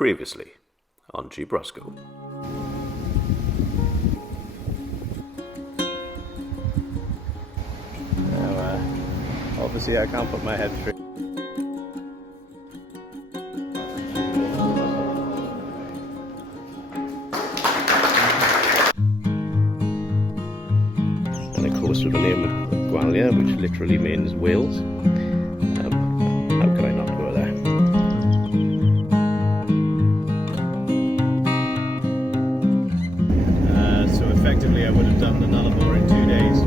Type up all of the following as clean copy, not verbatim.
Previously on Jeep Roscoe. Obviously I can't put my head through. And of course with the name Gwalia, which literally means Wales. How could I not go there? So effectively I would have done the Nullarbor in 2 days.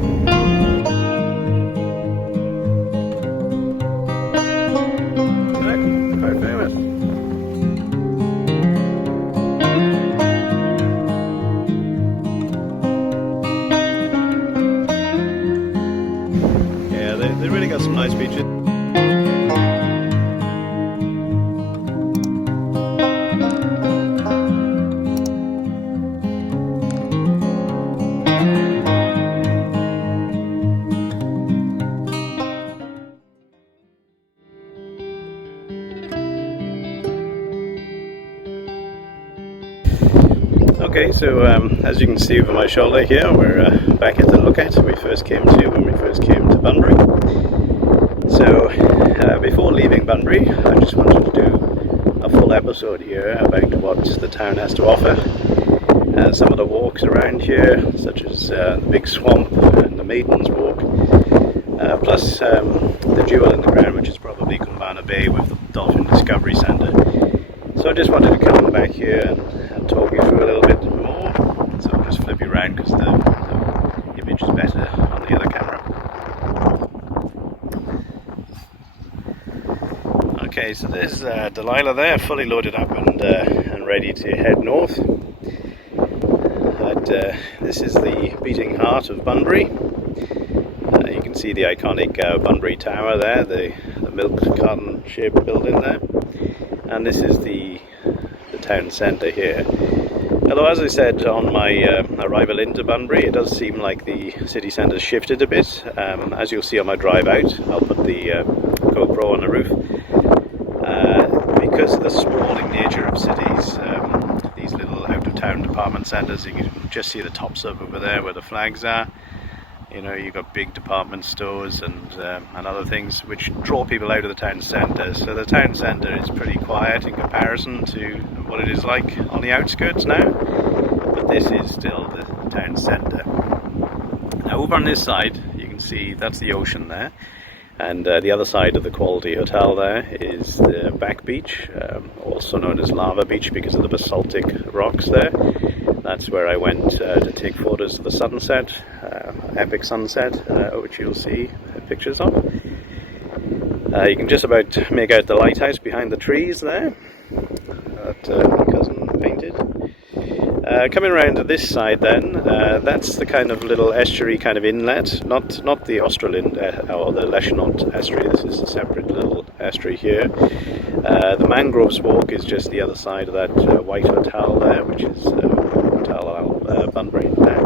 Quite famous. Yeah, they really got some nice beaches. Okay, so as you can see over my shoulder here, we're back at the lookout we first came to when we first came to Bunbury. So before leaving Bunbury, I just wanted to do a full episode here about what the town has to offer. Some of the walks around here, such as the Big Swamp and the Maidens Walk, plus the jewel in the crown, which is probably Koombana Bay with the Dolphin Discovery Centre. So I just wanted to come back here and talk you through a little bit more. So I'll just flip you around because the image is better on the other camera. Okay, so there's Delilah there, fully loaded up and ready to head north. This is the beating heart of Bunbury. You can see the iconic Bunbury Tower there, the milk carton shaped building there. And this is the town centre here. Although, as I said on my arrival into Bunbury, it does seem like the city centre's shifted a bit. As you'll see on my drive out, I'll put the GoPro on the roof. Because of the sprawling nature of cities, these little out-of-town department centres, you can just see the tops up over there where the flags are. You know, you've got big department stores and other things which draw people out of the town centre. So the town centre is pretty quiet in comparison to what it is like on the outskirts now. But this is still the town centre. Now over on this side, you can see that's the ocean there. And the other side of the Quality Hotel there is the back beach, also known as Lava Beach because of the basaltic rocks there. That's where I went to take photos of the sunset, epic sunset, which you'll see pictures of. You can just about make out the lighthouse behind the trees there that my cousin painted. Coming around to this side then, that's the kind of little estuary kind of inlet, not the Australind or the Leschenault Estuary. This is a separate little estuary here. The Mangroves Walk is just the other side of that white hotel there, which is Hotel Bunbury now.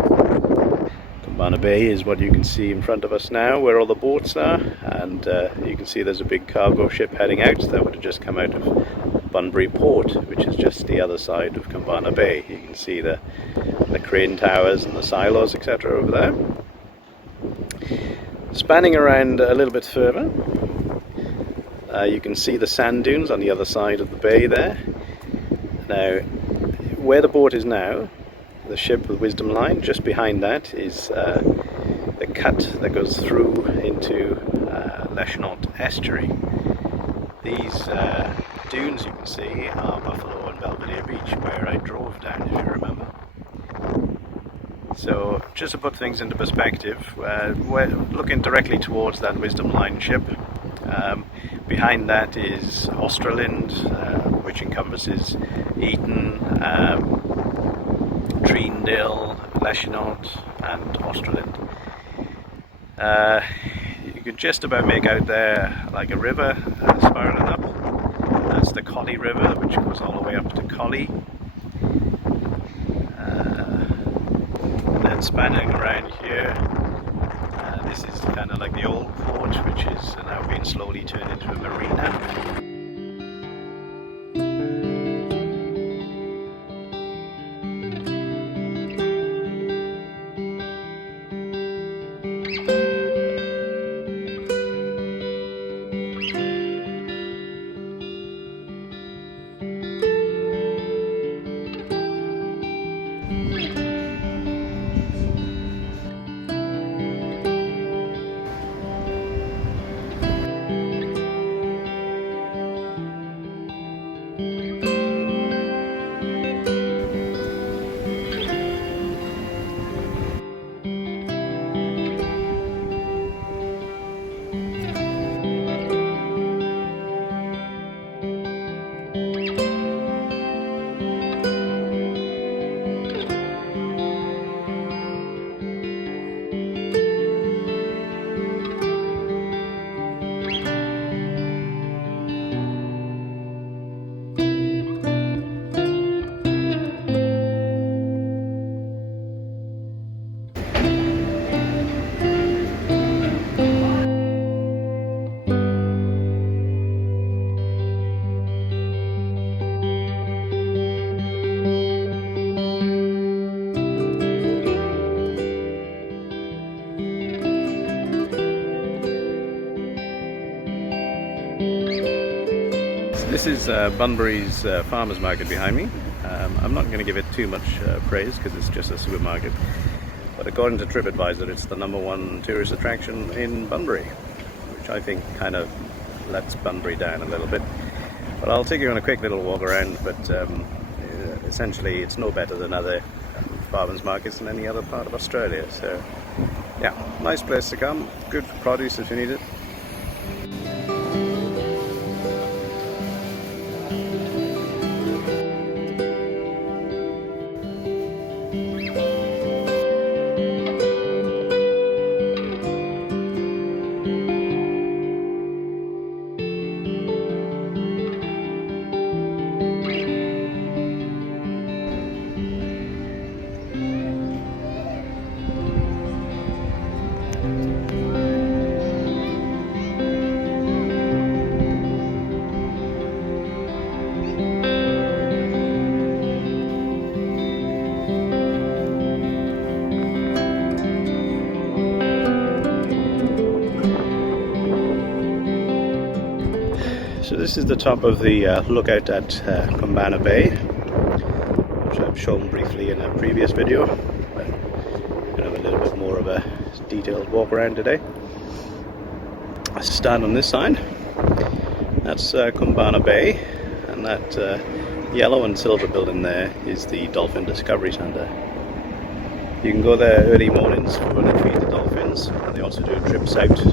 Koombana Bay is what you can see in front of us now, where all the boats are, and you can see there's a big cargo ship heading out that would have just come out of Bunbury Port, which is just the other side of Koombana Bay. You can see the crane towers and the silos, etc. over there. Spanning around a little bit further, you can see the sand dunes on the other side of the bay there. Now, where the boat is now, the ship with Wisdom Line, just behind that is the cut that goes through into Leschenault Estuary. These dunes you can see are Buffalo and Belvedere Beach, where I drove down, if you remember. So just to put things into perspective, we're looking directly towards that Wisdom Line ship. Behind that is Australind, which encompasses Eton, Treendale, Leschenault and Australind. You can just about make out there like a river spiralling up. That's the Collie River, which goes all the way up to Collie. And then spanning around here, this is kind of like the old port, which is now being slowly turned into a marina. this is Bunbury's farmers market behind me. I'm not going to give it too much praise because it's just a supermarket, but according to TripAdvisor it's the #1 tourist attraction in Bunbury, which I think kind of lets Bunbury down a little bit. But I'll take you on a quick little walk around, but essentially it's no better than other farmers markets in any other part of Australia. So yeah, nice place to come, good for produce if you need it. So this is the top of the lookout at Koombana Bay, which I've shown briefly in a previous video. But I'm going to have a little bit more of a detailed walk around today. I stand on this side. That's Koombana Bay, and that yellow and silver building there is the Dolphin Discovery Centre. You can go there early mornings for when they feed the dolphins, and they also do trips out to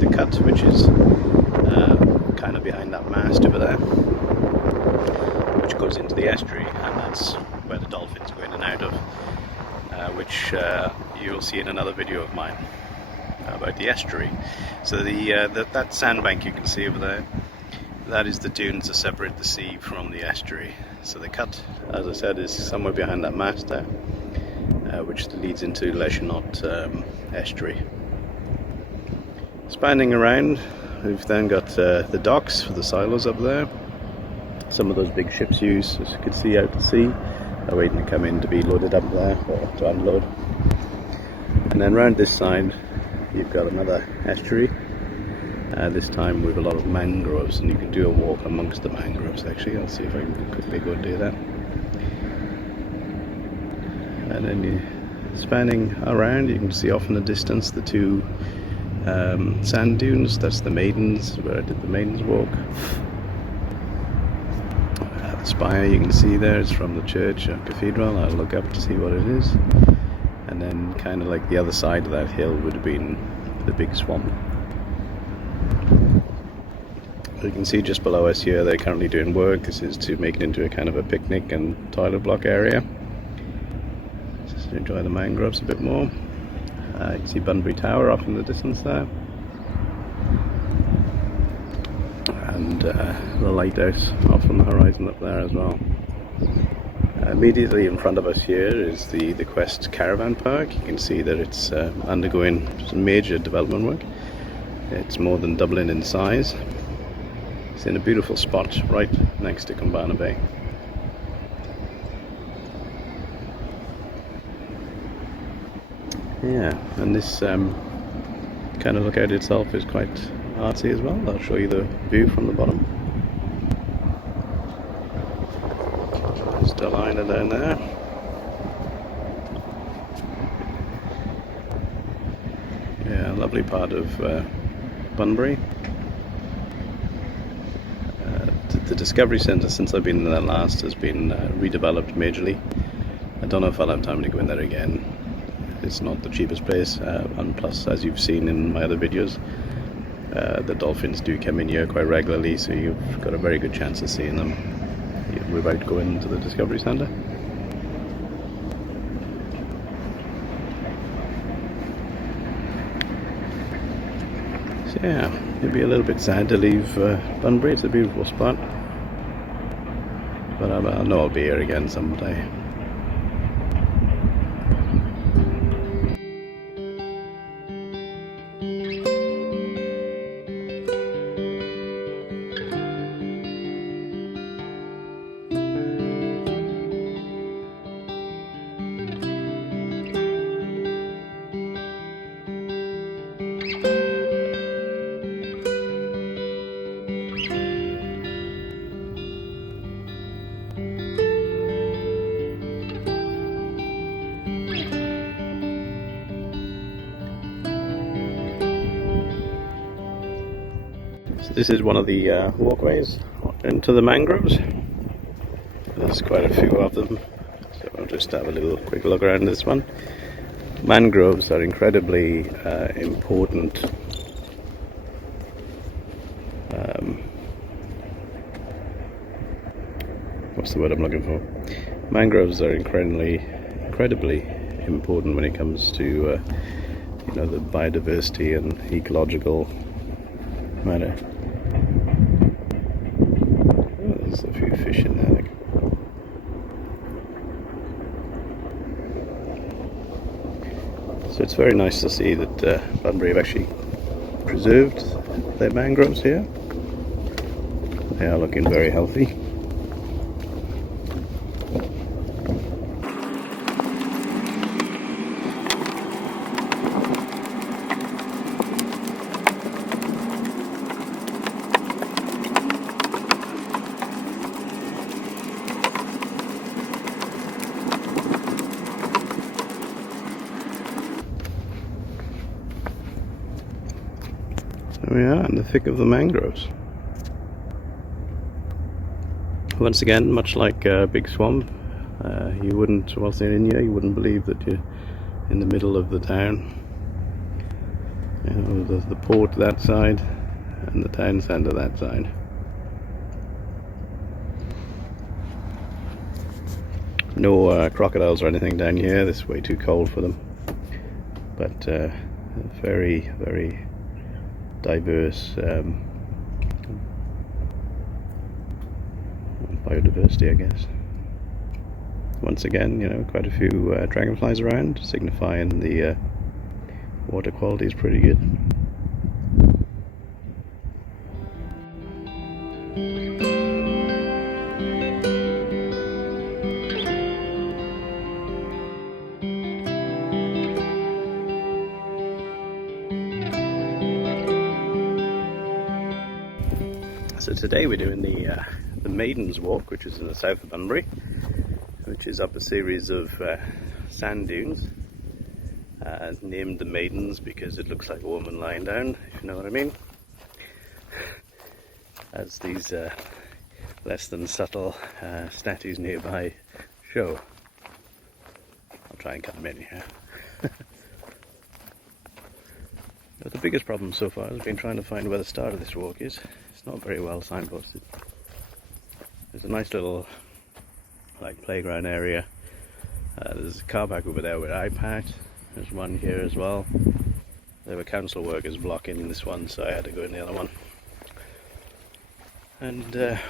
the cut, which is kind of behind that mast over there, which goes into the estuary, and that's where the dolphins go in and out of, which you'll see in another video of mine about the estuary. So that sandbank you can see over there, that is the dunes that separate the sea from the estuary. So the cut, as I said, is somewhere behind that mast there, which leads into Leschenault Estuary. Spanning around, we've then got the docks for the silos up there. Some of those big ships use, as you can see, out to sea. They're waiting to come in to be loaded up there, or to unload. And then round this side, you've got another estuary. This time with a lot of mangroves, and you can do a walk amongst the mangroves actually. I'll see if I can quickly go and do that. And then spanning around, you can see off in the distance the two sand dunes. That's the Maidens, where I did the Maidens Walk. The spire you can see there is from the church or cathedral. I'll look up to see what it is. And then kind of like the other side of that hill would have been the big swamp. You can see just below us here they're currently doing work. This is to make it into a kind of a picnic and toilet block area. Just to enjoy the mangroves a bit more. You can see Bunbury Tower off in the distance there, and the lighthouse off on the horizon up there as well. Immediately in front of us here is the Quest Caravan Park. You can see that it's undergoing some major development work. It's more than doubling in size. It's in a beautiful spot right next to Koombana Bay. Yeah, and this kind of lookout itself is quite artsy as well. I'll show you the view from the bottom. There's the liner down there. Yeah, a lovely part of Bunbury. The Discovery Centre, since I've been there last, has been redeveloped majorly. I don't know if I'll have time to go in there again. It's not the cheapest place, and plus, as you've seen in my other videos, the dolphins do come in here quite regularly, so you've got a very good chance of seeing them without going to the Discovery Centre. So yeah, it'd be a little bit sad to leave Bunbury. It's a beautiful spot, but I know I'll be here again someday. This is one of the walkways into the mangroves. There's quite a few of them, so I'll just have a little quick look around this one. Mangroves are incredibly important what's the word I'm looking for? Mangroves are incredibly important when it comes to you know, the biodiversity and ecological matter. Oh, there's a few fish in there. So it's very nice to see that Bunbury have actually preserved their mangroves here. They are looking very healthy. There we are in the thick of the mangroves. Once again, much like a big swamp, you wouldn't, whilst you're in here, you wouldn't believe that you're in the middle of the town. You know, the port that side and the town centre that side. No crocodiles or anything down here. This is way too cold for them. But very, very diverse biodiversity, I guess. Once again, you know, quite a few dragonflies around, signifying the water quality is pretty good. So today we're doing the Maidens Walk, which is in the south of Bunbury, which is up a series of sand dunes, named the Maidens because it looks like a woman lying down, if you know what I mean. As these less than subtle statues nearby show. I'll try and cut them in here. But the biggest problem so far has been trying to find where the start of this walk is. It's not very well signposted. There's a nice little playground area. There's a car park over there where I parked. There's one here as well. There were council workers blocking this one, so I had to go in the other one. And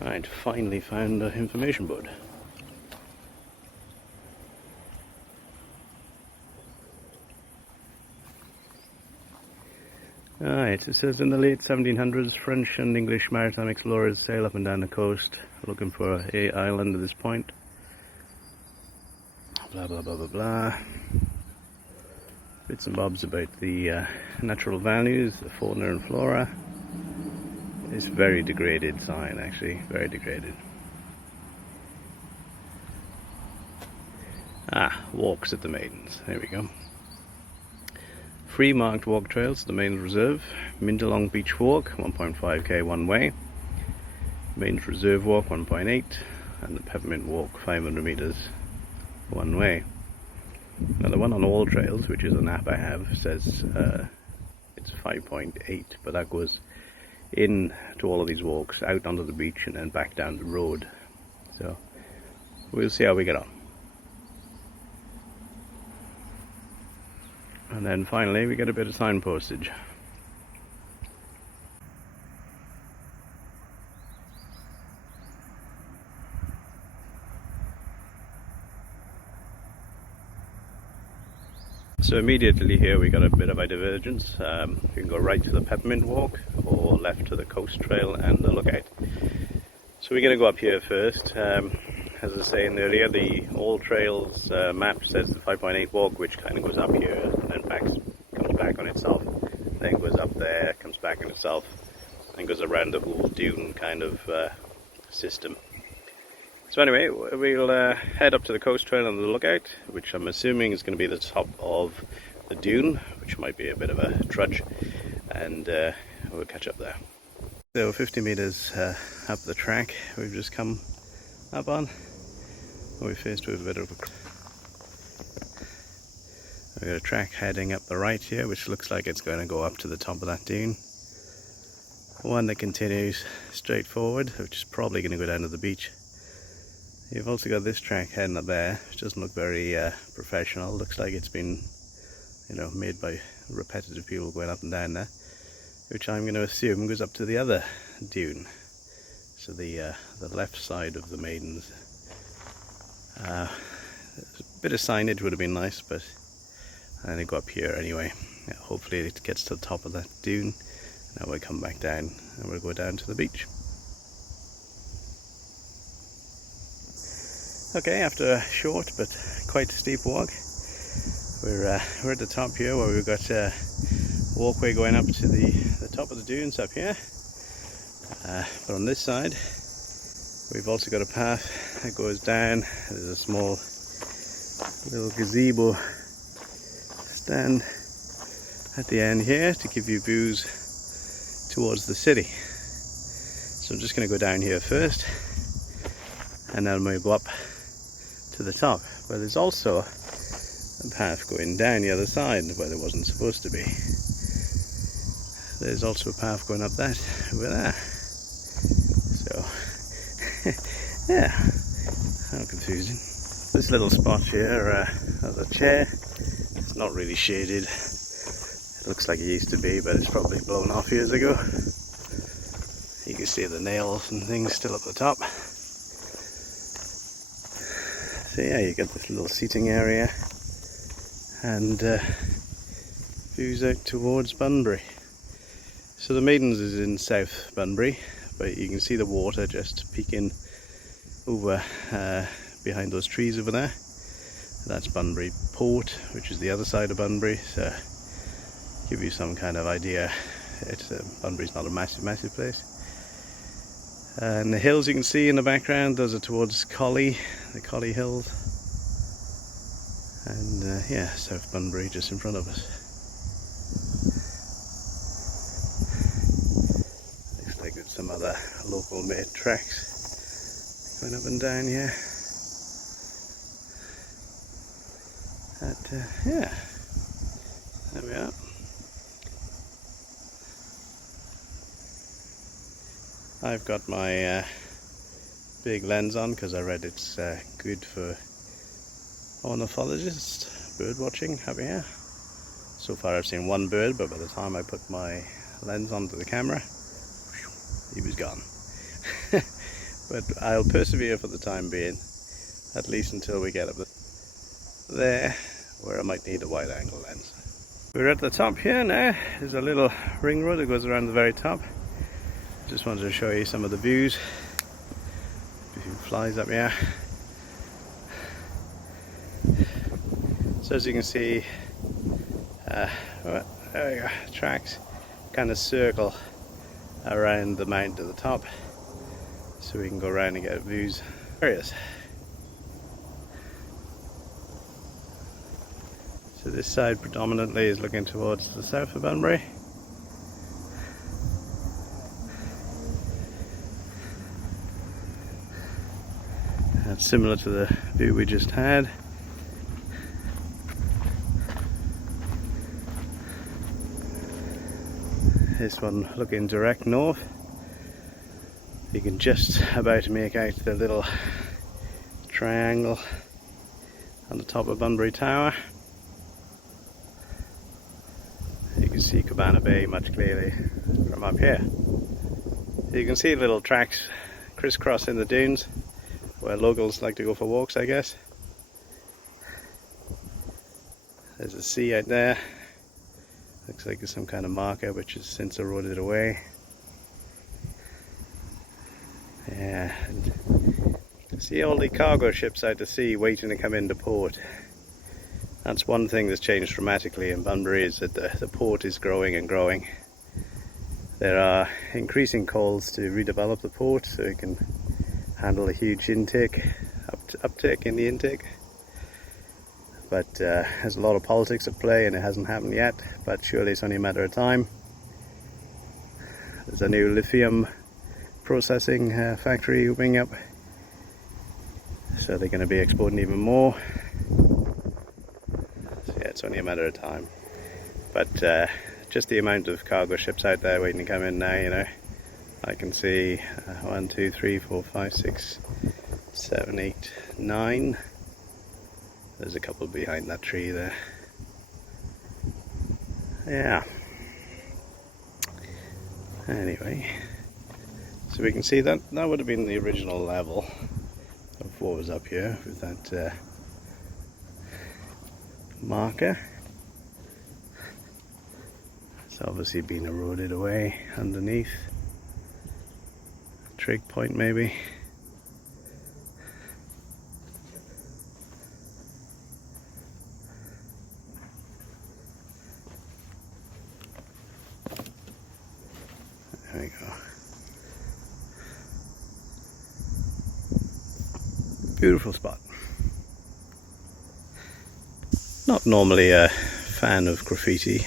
I'd finally found an information board. Alright, it says in the late 1700s, French and English maritime explorers sail up and down the coast looking for a island at this point. Blah blah blah blah blah. Bits and bobs about the natural values, the fauna and flora. It's very degraded sign, actually, very degraded. Walks at the Maidens, there we go. Free marked walk trails to the Maidens Reserve. Mindalong Beach Walk, 1.5k one way. Maidens Reserve Walk, 1.8. And the Peppermint Walk, 500 meters one way. Now the one on all trails, which is an app I have, says it's 5.8, but that goes in to all of these walks, out onto the beach and then back down the road. So we'll see how we get on. And then finally we get a bit of signpostage. So immediately here we got a bit of a divergence. You can go right to the Peppermint Walk or left to the Coast Trail and the Lookout. So we're going to go up here first. As I was saying earlier, the All Trails map says the 5.8 walk, which kind of goes up here and then comes back on itself, then goes up there, comes back on itself, and goes around the whole dune kind of system. So anyway, we'll head up to the Coast Trail and the Lookout, which I'm assuming is going to be the top of the dune, which might be a bit of a trudge. and we'll catch up there. So 50 meters up the track we've just come up on. We're faced with a bit of a... We've got a track heading up the right here, which looks like it's going to go up to the top of that dune. One that continues straight forward, which is probably going to go down to the beach. You've also got this track heading up there, which doesn't look very professional. Looks like it's been, made by repetitive people going up and down there, which I'm going to assume goes up to the other dune. So the left side of the Maidens. A bit of signage would have been nice, but I'm going to go up here anyway. Yeah, hopefully it gets to the top of that dune. Now we'll come back down and we'll go down to the beach. Okay, after a short but quite steep walk, we're at the top here where we've got a walkway going up to the top of the dunes up here. But on this side, we've also got a path that goes down. There's a small little gazebo stand at the end here to give you views towards the city. So I'm just going to go down here first, and then we'll go up to the top. But there's also a path going down the other side where there wasn't supposed to be. There's also a path going up that over there. So yeah, how confusing. This little spot here has a chair. It's not really shaded. It looks like it used to be, but it's probably blown off years ago. You can see the nails and things still up the top. So yeah, you get this little seating area and views out towards Bunbury. So the Maidens is in South Bunbury, but you can see the water just peeking over behind those trees over there. That's Bunbury Port, which is the other side of Bunbury. So give you some kind of idea. Bunbury's not a massive place. And the hills you can see in the background, those are towards Collie, the Collie Hills. And yeah, South Bunbury just in front of us. Looks like there's some other local made tracks going up and down here. But yeah, there we are. I've got my big lens on because I read it's good for ornithologists, bird watching up here. So far I've seen one bird, but by the time I put my lens onto the camera, he was gone. But I'll persevere for the time being, at least until we get up there, where I might need a wide angle lens. We're at the top here now. There's a little ring road that goes around the very top. Just wanted to show you some of the views. A few flies up here. So as you can see, there we go, tracks kind of circle around the mountain to the top, so we can go around and get views. Areas. So this side predominantly is looking towards the south of Bunbury. That's similar to the view we just had. This one looking direct north. You can just about make out the little triangle on the top of Bunbury Tower. You can see Koombana Bay much clearly from up here. So you can see little tracks crisscrossing the dunes where locals like to go for walks, I guess. There's a sea out there. Looks like there's some kind of marker which has since eroded away. Yeah, and see all the cargo ships out to sea waiting to come into port. That's one thing that's changed dramatically in Bunbury, is that the port is growing and growing. There are increasing calls to redevelop the port so it can handle a huge intake, uptick in the intake. But there's a lot of politics at play and it hasn't happened yet, but surely it's only a matter of time. There's a new lithium processing factory opening up, so they're going to be exporting even more. So yeah, it's only a matter of time. But just the amount of cargo ships out there waiting to come in now, you know. I can see 1, 2, 3, 4, 5, 6, 7, 8, 9. There's a couple behind that tree there. Yeah. Anyway, so we can see that would have been the original level of what was up here with that marker. It's obviously been eroded away underneath. Trig point maybe. There we go. Beautiful spot. Not normally a fan of graffiti.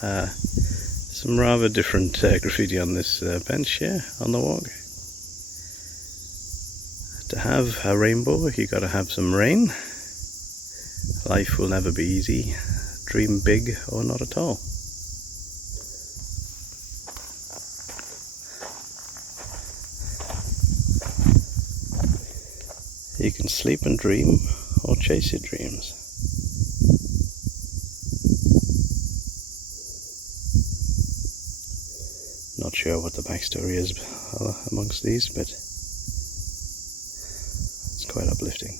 Some rather different graffiti on this bench here on the walk. To have a rainbow, you got to have some rain. Life will never be easy. Dream big or not at all. You can sleep and dream or chase your dreams. Not sure what the backstory is amongst these, but it's quite uplifting.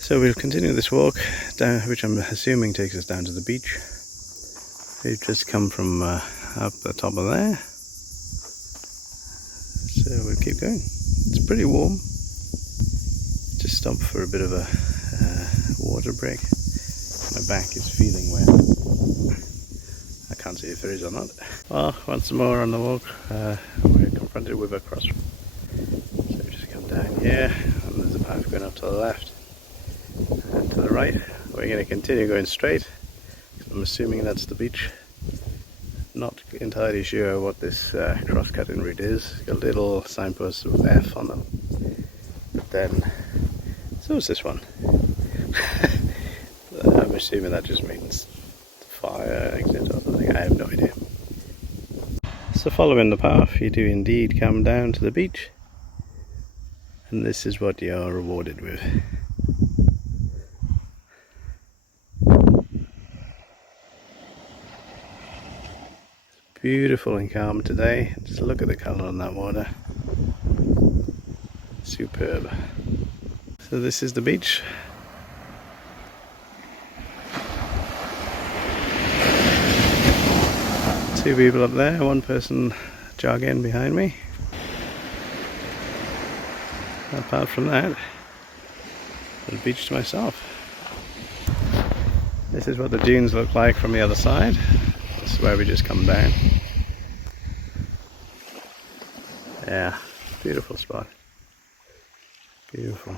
So we'll continue this walk down, which I'm assuming takes us down to the beach. We've just come from up the top of there, so we'll keep going. It's pretty warm. Just stopped for a bit of a water break. My back is feeling wet. I can't see if there is or not. Well, once more on the walk, we're confronted with a crossroad. So we just come down here, and there's a path going up to the left and to the right. We're going to continue going straight. I'm assuming that's the beach. Not entirely sure what this cross-cutting route is. It's got a little signpost with F on them. But then, so is this one. I'm assuming that just means fire exit or something. I have no idea. So following the path, you do indeed come down to the beach. And this is what you are rewarded with. Beautiful and calm today. Just look at the colour on that water. Superb. So this is the beach. Two people up there, one person jogging behind me. Apart from that, the beach to myself. This is what the dunes look like from the other side. This is where we just come down. Yeah, beautiful spot. Beautiful.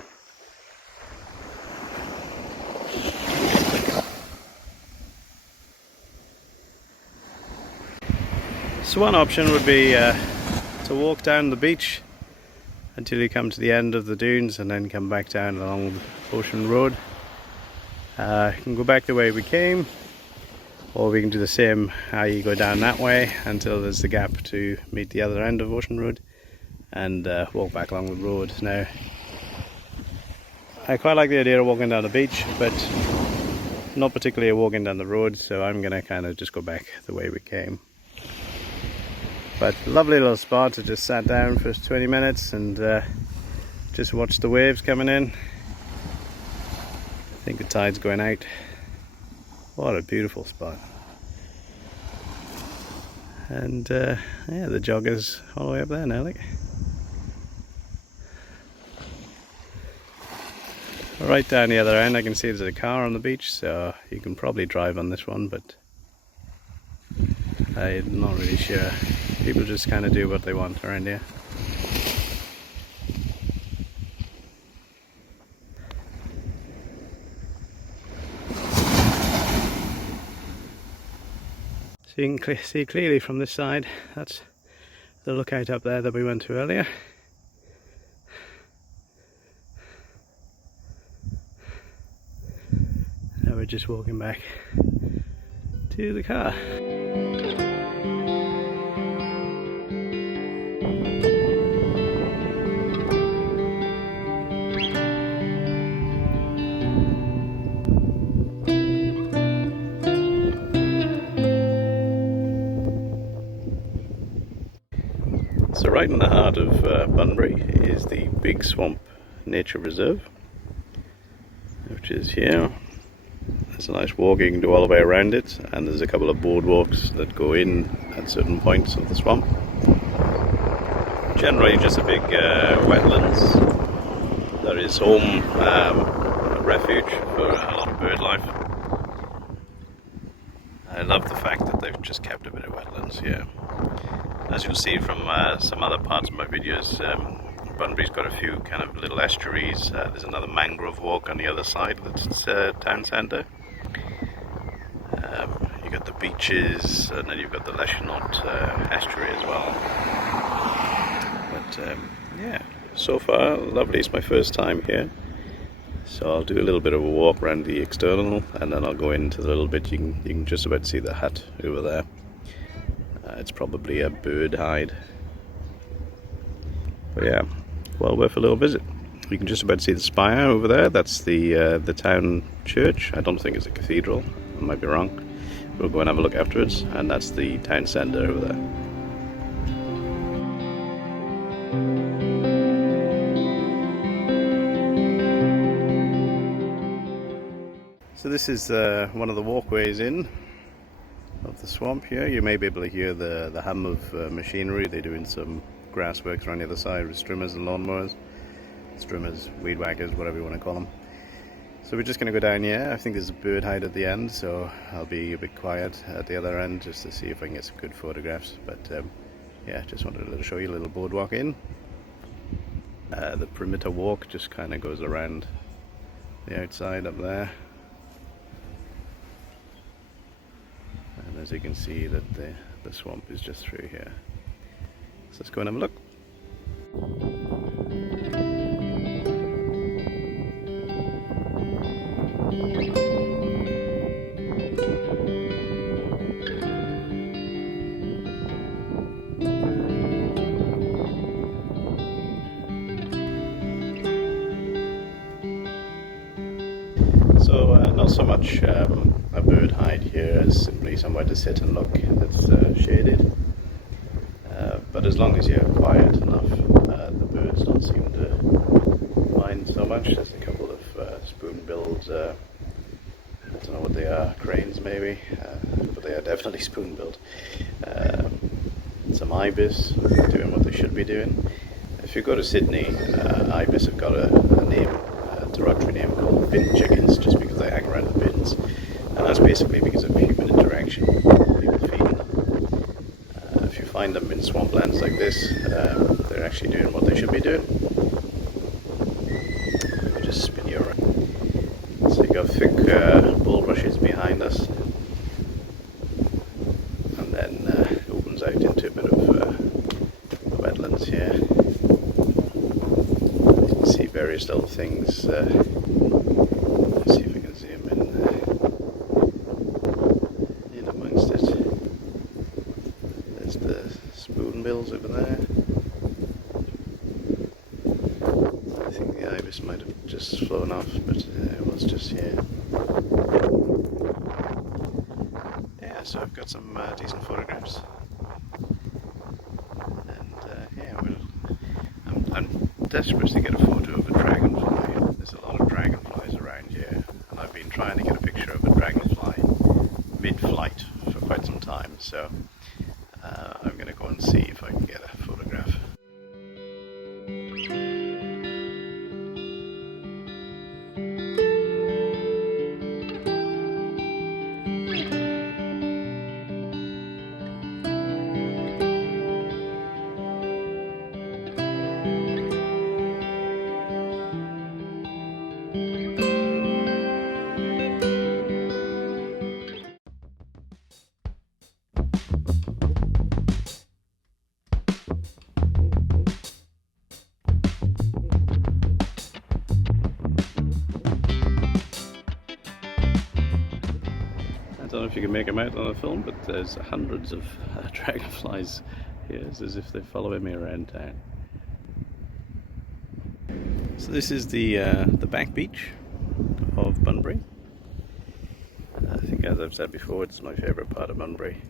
So one option would be to walk down the beach until you come to the end of the dunes and then come back down along the Ocean Road. You can go back the way we came, or we can do the same, how you go down that way until there's the gap to meet the other end of Ocean Road and walk back along the road. Now, I quite like the idea of walking down the beach, but not particularly walking down the road, so I'm going to kind of just go back the way we came. But lovely little spot. I just sat down for 20 minutes and just watched the waves coming in. I think the tide's going out. What a beautiful spot. And yeah, the jogger's all the way up there now, look. Right down the other end I can see there's a car on the beach, so you can probably drive on this one, but I'm not really sure. People just kind of do what they want around here. So you can see clearly from this side, that's the lookout up there that we went to earlier. Now we're just walking back to the car. So right in the heart of Bunbury is the Big Swamp Nature Reserve, which is here. There's a nice walk, you can do all the way around it, and there's a couple of boardwalks that go in at certain points of the swamp. Generally just a big wetlands that is home refuge for a lot of bird life. I love the fact that they've just kept a bit of wetlands here. As you'll see from some other parts of my videos, Bunbury's got a few kind of little estuaries. There's another Mangrove Walk on the other side that's town centre. You've got the beaches, and then you've got the Leschenault Estuary as well. But yeah, so far lovely. It's my first time here, so I'll do a little bit of a walk around the external, and then I'll go into the little bit. You can just about see the hut over there. It's probably a bird hide, but yeah, well worth a little visit. You can just about see the spire over there. That's the town church. I don't think it's a cathedral, I might be wrong. We'll go and have a look afterwards, and that's the town centre over there. So this is one of the walkways in of the swamp here. You may be able to hear the hum of machinery. They're doing some grass works around the other side with trimmers and lawnmowers. Trimmers, weed whackers, whatever you want to call them. So we're just going to go down here. I think there's a bird hide at the end, so I'll be a bit quiet at the other end just to see if I can get some good photographs. But yeah, just wanted to show you a little boardwalk in. The perimeter walk just kind of goes around the outside up there. And as you can see, that the swamp is just through here. So let's go and have a look. So not so much a bird hide here as simply somewhere to sit and look that's shaded. But as long as you're quiet enough, the birds don't seem to mind so much. There's a couple of spoon-billed, I don't know what they are, cranes maybe, but they are definitely spoon-billed. Some ibis doing what they should be doing. If you go to Sydney, ibis have got a name, a derogatory name called bin chickens, just because they hang around the bins. And that's basically because of human interaction, people feeding them. If you find them in swamplands like this, they're actually doing what they should be doing. Let me just spin you around. So you got thick bulrushes behind us, and then it opens out into a bit of wetlands here. You can see various little things. Let's see if we can zoom in amongst it. There's the spoonbills over there. I think the ibis might have just flown off, but it was just here. Yeah, so I've got some decent photographs. And yeah, I'm desperate to get a photo of a dragonfly. There's a lot of dragonflies around here, and I've been trying to get a picture of a dragonfly mid-flight for quite some time, so I'm going to go and see if I can get a photograph. if you can make them out on the film, but there's hundreds of dragonflies here. It's as if they're following me around town. So this is the back beach of Bunbury. I think, as I've said before, it's my favourite part of Bunbury.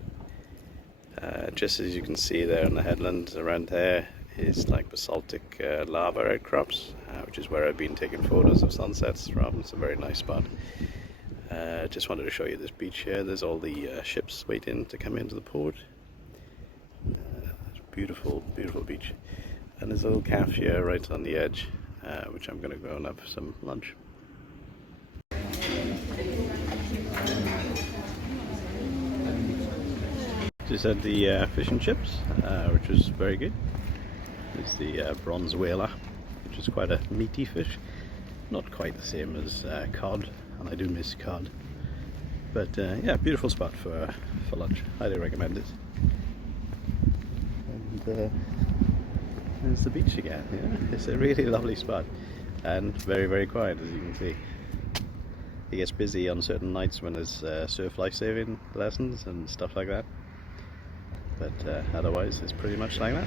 Just as you can see there on the headlands around there is like basaltic lava outcrops, which is where I've been taking photos of sunsets from. It's a very nice spot. Just wanted to show you this beach here. There's all the ships waiting to come into the port. Beautiful, beautiful beach. And there's a little cafe here right on the edge, which I'm going to go and have some lunch. Just had the fish and chips, which was very good. There's the bronze whaler, which is quite a meaty fish. Not quite the same as cod, and I do miss cod. But yeah, beautiful spot for lunch. Highly recommend it. And there's the beach again. Yeah? It's a really lovely spot, and very, very quiet, as you can see. It gets busy on certain nights when there's surf lifesaving lessons and stuff like that. But otherwise, it's pretty much like that.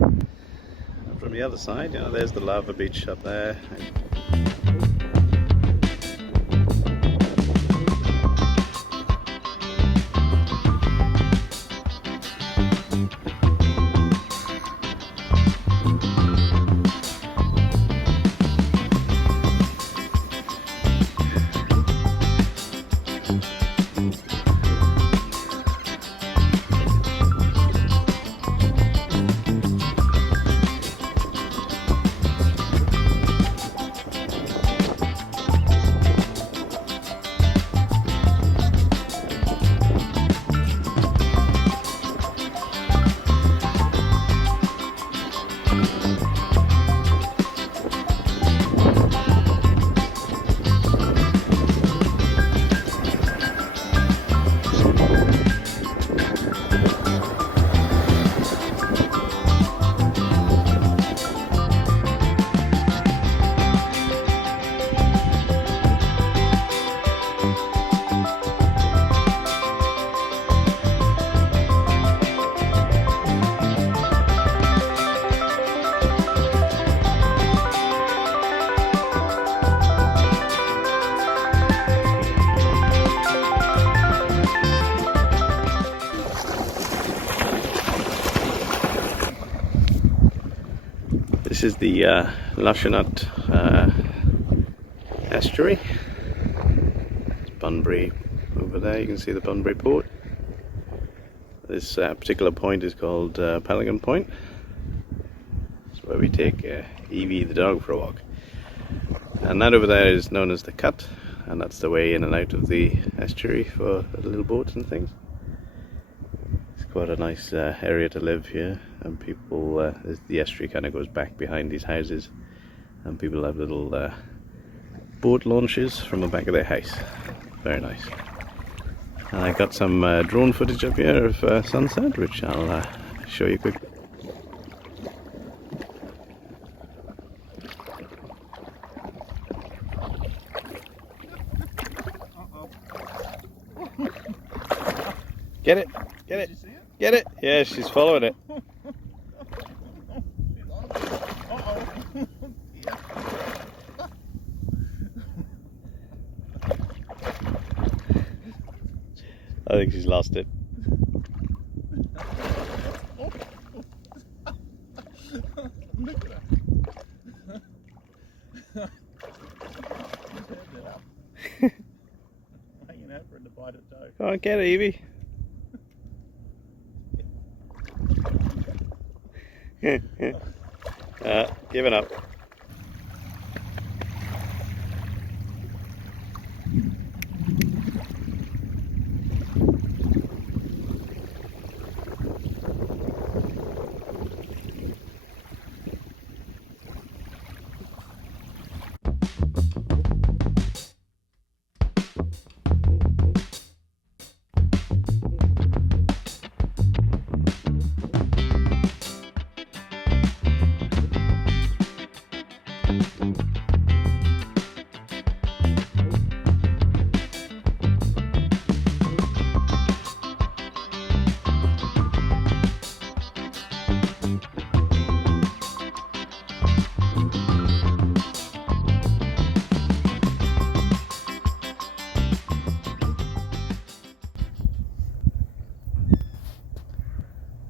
And from the other side, there's the lava beach up there. This is the Leschenault Estuary. It's Bunbury over there. You can see the Bunbury port. This particular point is called Pelican Point. It's where we take Evie the dog for a walk. And that over there is known as the Cut, and that's the way in and out of the estuary for the little boats and things. It's quite a nice area to live here, and people, the estuary kind of goes back behind these houses, and people have little boat launches from the back of their house. Very nice. And I got some drone footage up here of sunset, which I'll show you quickly. Get it! Get it! Get it! Yeah, she's following it. I think she's lost it. Look at her. Hanging out for her to bite a toe. Come on, get it, Evie. Giving up.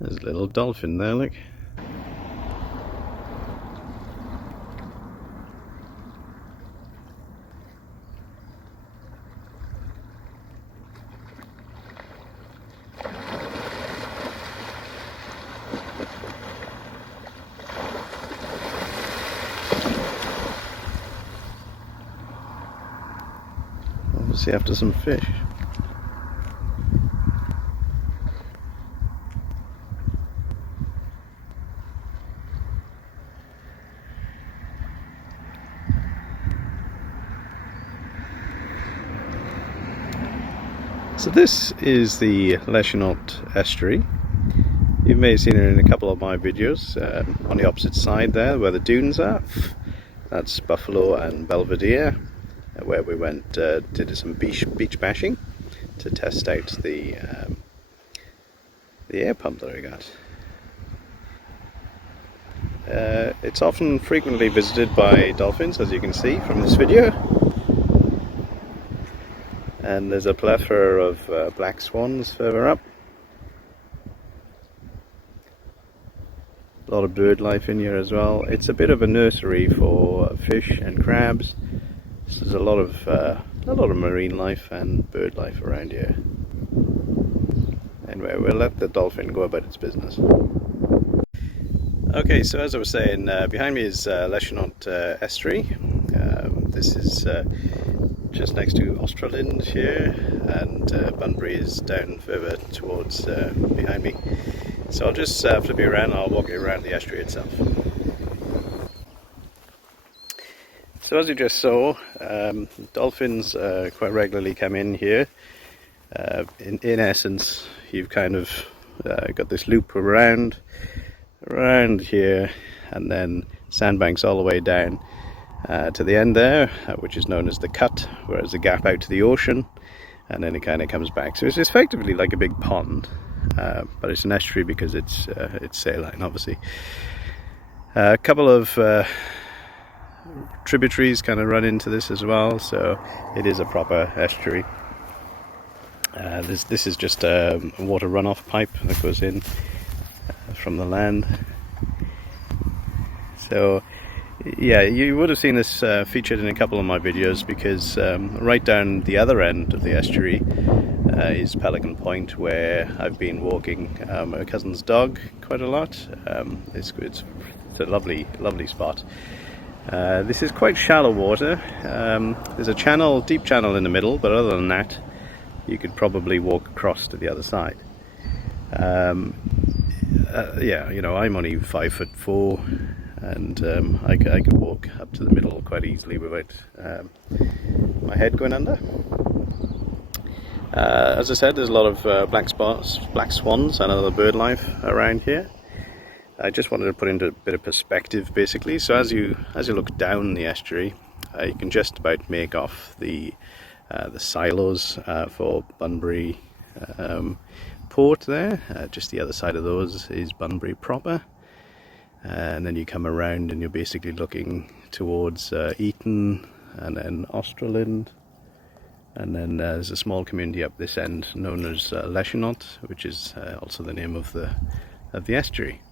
There's a little dolphin there, look. Obviously after some fish. So this is the Leschenault Estuary. You may have seen it in a couple of my videos. On the opposite side there, where the dunes are, that's Buffalo and Belvedere, where we went did some beach bashing to test out the air pump that I got. It's often frequently visited by dolphins, as you can see from this video. And there's a plethora of black swans further up. A lot of bird life in here as well. It's a bit of a nursery for fish and crabs. So there's a lot of marine life and bird life around here. Anyway, we'll let the dolphin go about its business. Okay, so as I was saying, behind me is Leschenault Estuary. This is just next to Australind here, and Bunbury is down further towards behind me. So I'll just flip you around and I'll walk you around the estuary itself. So as you just saw, dolphins quite regularly come in here. In essence, you've kind of got this loop around here, and then sandbanks all the way down to the end there, which is known as the cut, whereas the gap out to the ocean, and then it kind of comes back. So it's effectively like a big pond, but it's an estuary because it's saline, obviously. A couple of tributaries kind of run into this as well, so it is a proper estuary. This is just a water runoff pipe that goes in from the land. So yeah, you would have seen this featured in a couple of my videos, because right down the other end of the estuary is Pelican Point, where I've been walking my cousin's dog quite a lot. It's a lovely spot. This is quite shallow water. There's a deep channel in the middle, but other than that, you could probably walk across to the other side. Yeah, you know, I'm only 5'4", and I could walk up to the middle quite easily without my head going under. As I said, there's a lot of black swans and other bird life around here. I just wanted to put into a bit of perspective, basically. So as you look down the estuary, you can just about make off the silos for Bunbury port there. Just the other side of those is Bunbury proper, and then you come around and you're basically looking towards Eton and then Australind, and then there's a small community up this end known as Leschenault, which is also the name of the estuary.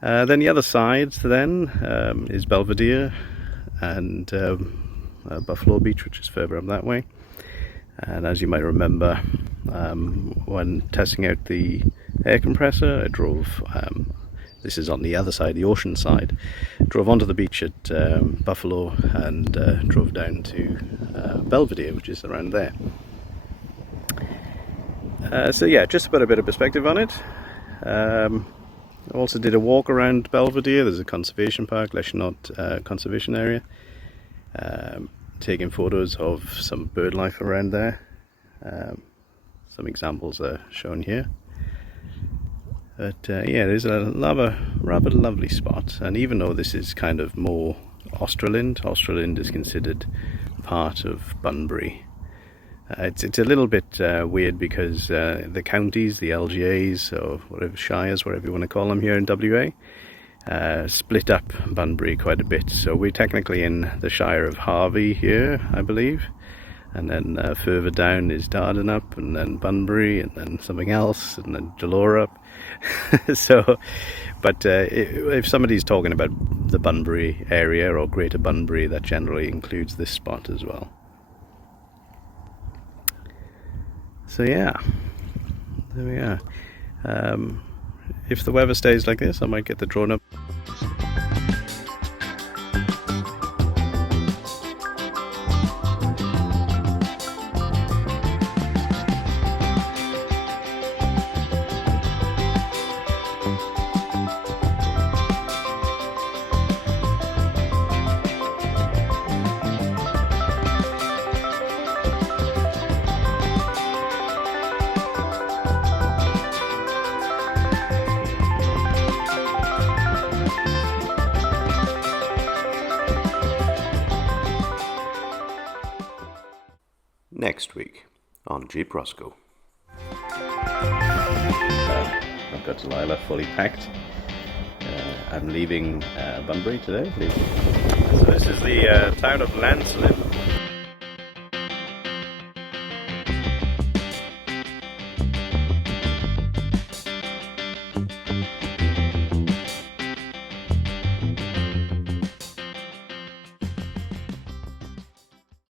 Then the other side then is Belvedere and Buffalo Beach, which is further up that way. And as you might remember, when testing out the air compressor, I drove, this is on the other side, the ocean side, drove onto the beach at Buffalo and drove down to Belvedere, which is around there. So yeah, just about a bit of perspective on it. I also did a walk around Belvedere. There's a conservation park, Leschenault Conservation Area. Taking photos of some bird life around there. Some examples are shown here. But yeah, there's a rather lovely spot. And even though this is kind of more Australind is considered part of Bunbury. It's a little bit weird because the counties, the LGAs, or whatever shires, whatever you want to call them here in WA, split up Bunbury quite a bit. So we're technically in the Shire of Harvey here, I believe, and then further down is Dardanup, and then Bunbury, and then something else, and then Delorup. So, but if somebody's talking about the Bunbury area or Greater Bunbury, that generally includes this spot as well. So yeah, there we are. If the weather stays like this, I might get the drone up. Next week on Jeep Roscoe. I've got Delilah fully packed. I'm leaving Bunbury today. So this is the town of Lancelin.